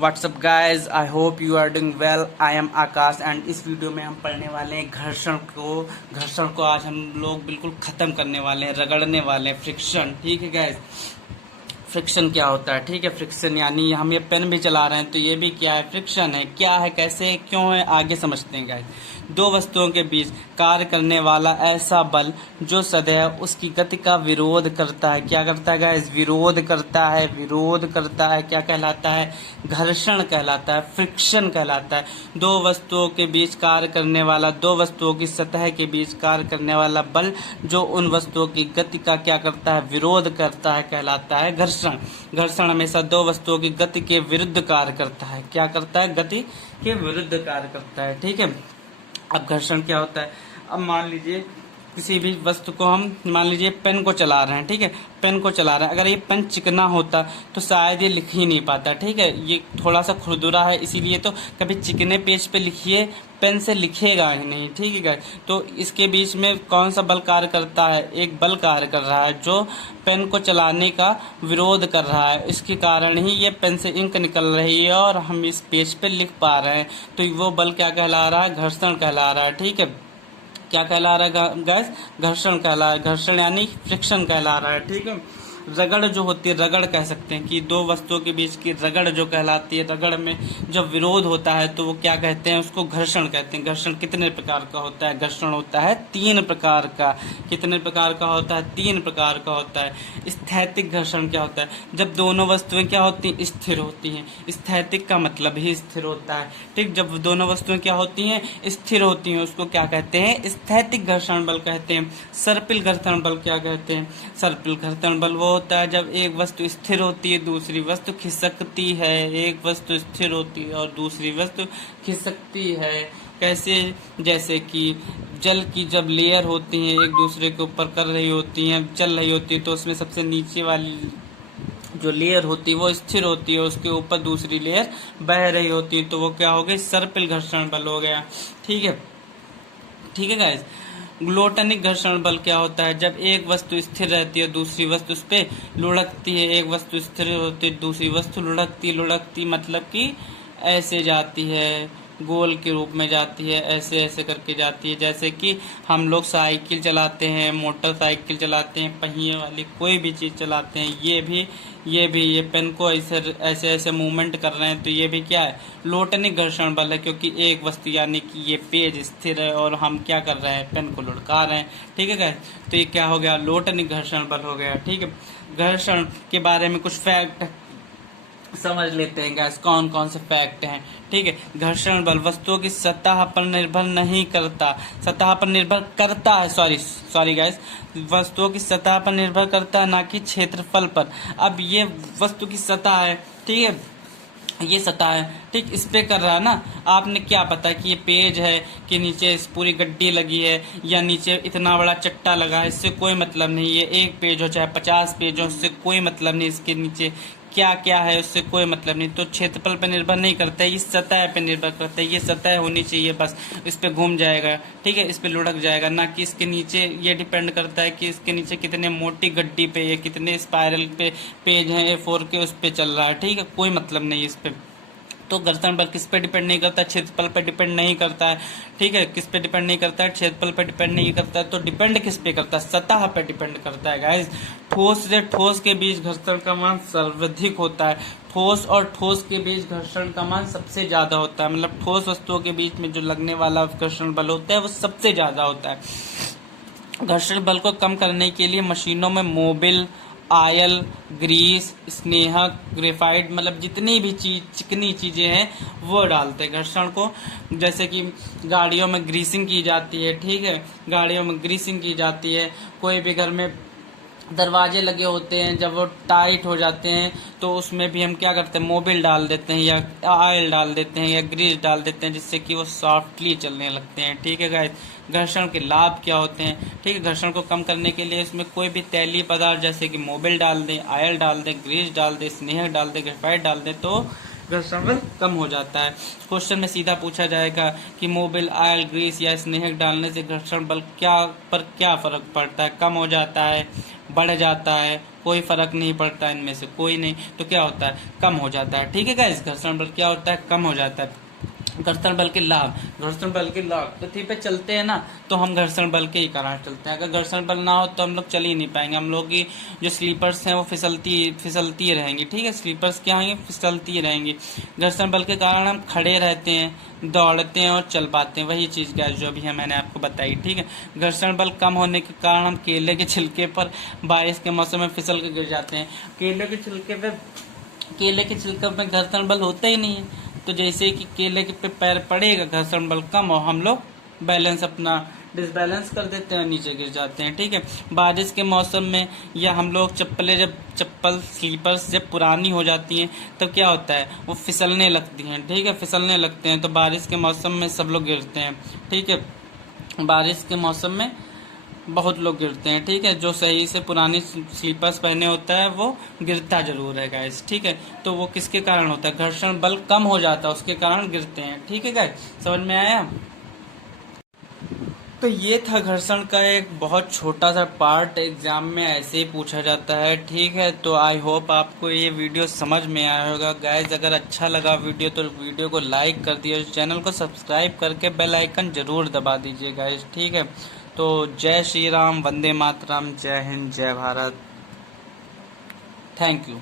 WhatsApp guys, I hope you are doing well. I am Akash and इस video में हम पढ़ने वाले हैं घर्षण को आज हम लोग बिल्कुल ख़त्म करने वाले हैं, रगड़ने वाले हैं। फ्रिक्शन, ठीक है गाइज। फ्रिक्शन क्या होता है? ठीक है, फ्रिक्शन यानी हम ये पेन भी चला रहे हैं तो ये भी क्या है? फ्रिक्शन है। क्या है, कैसे, क्यों है, आगे समझते हैं गाइस। दो वस्तुओं के बीच कार्य करने वाला ऐसा बल जो सदैव उसकी गति का विरोध करता है। क्या करता है गाइस? विरोध करता है। विरोध करता है क्या कहलाता है? घर्षण कहलाता है, फ्रिक्शन कहलाता है। दो वस्तुओं के बीच कार्य करने वाला, दो वस्तुओं की सतह के बीच कार्य करने वाला बल जो उन वस्तुओं की गति का क्या करता है? विरोध करता है, कहलाता है घर्षण। घर्षण हमेशा दो वस्तुओं की गति के विरुद्ध कार्य करता है। क्या करता है? गति के विरुद्ध कार्य करता है, ठीक है। अब घर्षण क्या होता है? अब मान लीजिए किसी भी वस्तु को हम, मान लीजिए पेन को चला रहे हैं, ठीक है, पेन को चला रहे हैं। अगर ये पेन चिकना होता तो शायद ये लिख ही नहीं पाता, ठीक है। ये थोड़ा सा खुरदुरा है, इसीलिए तो कभी चिकने पेज पे लिखिए, पेन से लिखेगा ही नहीं, ठीक है गाइस। तो इसके बीच में कौन सा बल कार्य करता है? एक बल कार्य कर रहा है जो पेन को चलाने का विरोध कर रहा है। इसके कारण ही ये पेन से इंक निकल रही है और हम इस पेज पे लिख पा रहे हैं। तो वो बल क्या कहला रहा है? घर्षण कहला रहा है, ठीक है। क्या कहला रहा है गैस? घर्षण कहला है। घर्षण यानी फ्रिक्शन कहला रहा है, ठीक है। रगड़ जो होती है, रगड़ कह सकते हैं कि दो वस्तुओं के बीच की रगड़ जो कहलाती है, रगड़ में जब विरोध होता है तो वो क्या कहते हैं? उसको घर्षण कहते हैं। घर्षण कितने प्रकार का होता है? घर्षण होता है 3 प्रकार का। कितने प्रकार का होता है? 3 प्रकार का होता है। स्थैतिक घर्षण क्या होता है? जब दोनों वस्तुएं क्या होती हैं? स्थिर होती हैं। स्थैतिक का मतलब ही स्थिर होता है, ठीक। जब दोनों वस्तुएं क्या होती हैं? स्थिर होती हैं, उसको क्या कहते हैं? स्थैतिक घर्षण बल कहते हैं। सर्पिल घर्षण बल क्या कहते हैं? सर्पिल घर्षण बल वो होता है जब एक वस्तु स्थिर होती है, दूसरी वस्तु खिसकती है। एक वस्तु स्थिर होती है और दूसरी वस्तु खिसकती है। कैसे? जैसे कि जल की जब लेयर होती है, एक दूसरे के ऊपर कर रही होती हैं, चल रही होती है, तो उसमें सबसे नीचे वाली जो लेयर होती है वो स्थिर होती है, उसके ऊपर दूसरी लेयर बह रही होती है, तो वो क्या हो गई? सर्पिल घर्षण बल हो गया, ठीक है। ठीक है गाइस। ग्लूटनिक घर्षण बल क्या होता है? जब एक वस्तु स्थिर रहती है, दूसरी वस्तु उस पे लुढ़कती है। एक वस्तु स्थिर होती है, दूसरी वस्तु लुढ़कती मतलब कि ऐसे जाती है, गोल के रूप में जाती है, ऐसे ऐसे करके जाती है। जैसे कि हम लोग साइकिल चलाते हैं, मोटरसाइकिल चलाते हैं, पहिए वाली कोई भी चीज़ चलाते हैं, ये पेन को ऐसे ऐसे ऐसे मूवमेंट कर रहे हैं, तो ये भी क्या है? लोटनिक घर्षण बल है, क्योंकि एक वस्तु यानी कि ये पेज स्थिर है और हम क्या कर रहे हैं? पेन को लुढ़का रहे हैं, ठीक है गाइस। तो ये क्या हो गया? लोटनिक घर्षण बल हो गया, ठीक है। घर्षण के बारे में कुछ फैक्ट समझ लेते हैं गैस, कौन कौन से फैक्ट हैं, ठीक है। घर्षण बल वस्तुओं की सतह पर निर्भर नहीं करता, सतह पर निर्भर करता है, सॉरी गैस, वस्तुओं की सतह पर निर्भर करता है, ना कि क्षेत्रफल पर। अब ये वस्तु की सतह है, ठीक है, ये सतह है, ठीक, इस पे कर रहा है ना। आपने क्या पता कि ये पेज है कि नीचे इस पूरी गड्डी लगी है या नीचे इतना बड़ा चट्टा लगा है, इससे कोई मतलब नहीं। ये एक पेज हो चाहे 50 पेज हो, उससे कोई मतलब नहीं। इसके नीचे क्या क्या है उससे कोई मतलब नहीं। तो क्षेत्रफल पे निर्भर नहीं करता है, इस सतह पे निर्भर करता है। ये सतह होनी चाहिए बस, इस पे घूम जाएगा, ठीक है, इस पे लुढ़क जाएगा, ना कि इसके नीचे। ये डिपेंड करता है कि इसके नीचे कितने मोटी गड्डी पे या कितने स्पाइरल पे पेज हैं A4 के, उस पे चल रहा है, ठीक है, कोई मतलब नहीं इस पे। तो घर्षण बल किस पे डिपेंड नहीं करता? क्षेत्रफल पे डिपेंड नहीं करता है, ठीक है। किस पे डिपेंड नहीं करता है? क्षेत्रफल पे डिपेंड नहीं करता है। तो डिपेंड किस पे करता है? सतह पे डिपेंड करता है गाइस। ठोस से ठोस के बीच घर्षण का मान सर्वाधिक होता है। ठोस और ठोस के बीच घर्षण का मान सबसे ज्यादा होता है, मतलब ठोस वस्तुओं के बीच में जो लगने वाला घर्षण बल होता है वो सबसे ज्यादा होता है। घर्षण बल को कम करने के लिए मशीनों में मोबिल, आयल, ग्रीस, स्नेहक, ग्रेफाइट, मतलब जितनी भी चिकनी चीज़ें हैं वो डालते हैं घर्षण को। जैसे कि गाड़ियों में ग्रीसिंग की जाती है, ठीक है, गाड़ियों में ग्रीसिंग की जाती है। कोई भी घर में दरवाजे लगे होते हैं, जब वो टाइट हो जाते हैं तो उसमें भी हम क्या करते हैं? मोबिल डाल देते हैं या ऑयल डाल देते हैं या ग्रीस डाल देते हैं, जिससे कि वो सॉफ्टली चलने लगते हैं, ठीक है गाइस। घर्षण के लाभ क्या होते हैं? ठीक है, घर्षण को कम करने के लिए इसमें कोई भी तैलीय पदार्थ जैसे कि मोबिल डाल दें, ऑयल डाल दें, ग्रीस डाल दें, स्नेहक डाल दें, ग्रेफाइट डाल दें, तो घर्षण बल कम हो जाता है। क्वेश्चन में सीधा पूछा जाएगा कि मोबिल, ऑयल, ग्रीस या स्नेहक डालने से घर्षण बल क्या फर्क पड़ता है? कम हो जाता है, बढ़ जाता है, कोई फर्क नहीं पड़ता इनमें से कोई नहीं, तो क्या होता है, कम हो जाता है। ठीक है गाइस, घर्षण बल क्या होता है, कम हो जाता है। घर्षण बल के लाभ, घर्षण बल के लाभ, पृथ्वी पे चलते हैं ना तो हम घर्षण बल के ही कारण चलते हैं। अगर घर्षण बल ना हो तो हम लोग चल ही नहीं पाएंगे। हम लोग की जो स्लीपर्स हैं वो फिसलती रहेंगी। ठीक है, स्लीपर्स क्या होंगे, फिसलती रहेंगी। घर्षण बल के कारण हम खड़े रहते हैं, दौड़ते हैं और चल पाते हैं। वही चीज़ क्या जो अभी मैंने आपको बताई। ठीक है, घर्षण बल कम होने के कारण हम केले के छिलके पर बारिश के मौसम में फिसल के गिर जाते हैं। केले के छिलके में घर्षण बल होता ही नहीं है, तो जैसे कि केले के पे पैर पड़ेगा, घर्षण बल कम और हम लोग बैलेंस अपना डिसबैलेंस कर देते हैं, नीचे गिर जाते हैं। ठीक है, बारिश के मौसम में या हम लोग चप्पल स्लीपर्स जब पुरानी हो जाती हैं तब क्या होता है, वो फिसलने लगती हैं। ठीक है, फिसलने लगते हैं तो बारिश के मौसम में सब लोग गिरते हैं। ठीक है, बारिश के मौसम में बहुत लोग गिरते हैं। ठीक है, जो सही से पुरानी स्लीपर्स पहने होता है वो गिरता जरूर है गाइस। ठीक है, तो वो किसके कारण होता है, घर्षण बल कम हो जाता है उसके कारण गिरते हैं। ठीक है गाइस, समझ में आया। तो ये था घर्षण का एक बहुत छोटा सा पार्ट, एग्जाम में ऐसे ही पूछा जाता है। ठीक है, तो आई होप आपको ये वीडियो समझ में आया होगा गाइस। अगर अच्छा लगा वीडियो तो वीडियो को लाइक कर दिए, चैनल को सब्सक्राइब करके बेल आइकन जरूर दबा दीजिए गाइस। ठीक है, तो जय श्री राम, वंदे मातरम, जय हिंद, जय भारत, थैंक यू।